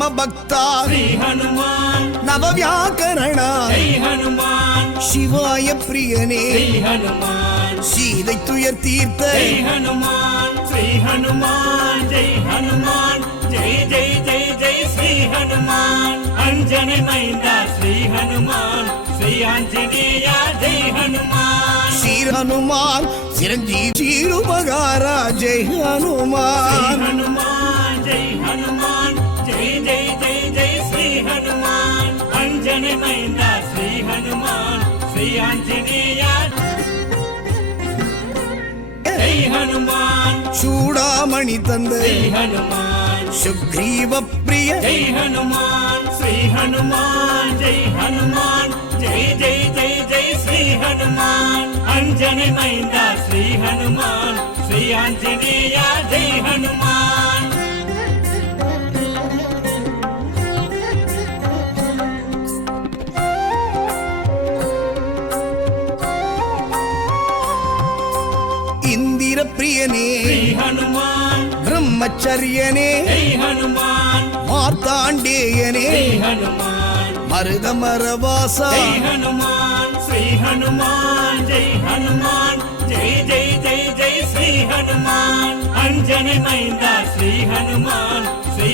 ராம பக்தா ஸ்ரீ ஹனுமான் நவவியாக்கரணா ஜெய் ஹனுமான் சிவாய பிரியனே ஸ்ரீ ஹனுமான் சீதை துயர் தீர்த்த ஜெய் ஹனுமான் ஸ்ரீ ஹனுமான் ஜெய் ஹனுமான் ஜெய் ஜெய் ஜெய் ஜெய் ஸ்ரீ ஹனுமான் அஞ்சனை மைந்தா ஸ்ரீ ஹனுமான் ஸ்ரீ ஆஞ்சநேயா ஜெய் ஹனுமான் ஸ்ரீ ஹனுமான் சிரஞ்சீவி சீருபகாரா ஜெய் ஸ்ரீ ஹனுமான் ஹனுமான் ஜெய் ஹனுமான் ஜெய் ஜெய் ஜெய் ஜெய் ஸ்ரீ ஹனுமான் அஞ்சனை மைந்தா ஸ்ரீ ஹனுமான் ஸ்ரீ ஆஞ்சநேயா ஜெய் ஹனுமான் சூடாமணி தந்த ஸ்ரீ ஹனுமான் சுக்ரீவ பிரிய ஜெய் ஹனுமான் ஸ்ரீ ஹனுமான் ஜெய் ஹனுமான் ஜெய் ஜெய் ஜெய் ஜெய் ஸ்ரீ ஹனுமான் அஞ்சனை மைந்தா ஸ்ரீ ஹனுமான் ஸ்ரீ ஆஞ்சநேயா ஜெய் ஹனுமான் இந்திர பிரியனே ஸ்ரீ ஹனுமான் பிரம்மச்சரியனே ஜெய் ஹனுமான் மார்த்தாண்டேயனே ஸ்ரீ ஹனுமான் மருதமரவாசா ஜெய் ஹனுமான் ஸ்ரீ ஹனுமான் ஜெய் ஹனுமான் ஜெய் ஜெய் ஜெய் ஜெய் ஸ்ரீ ஹனுமான் அஞ்சனை மைந்தா ஸ்ரீ ஹனுமான் ஸ்ரீ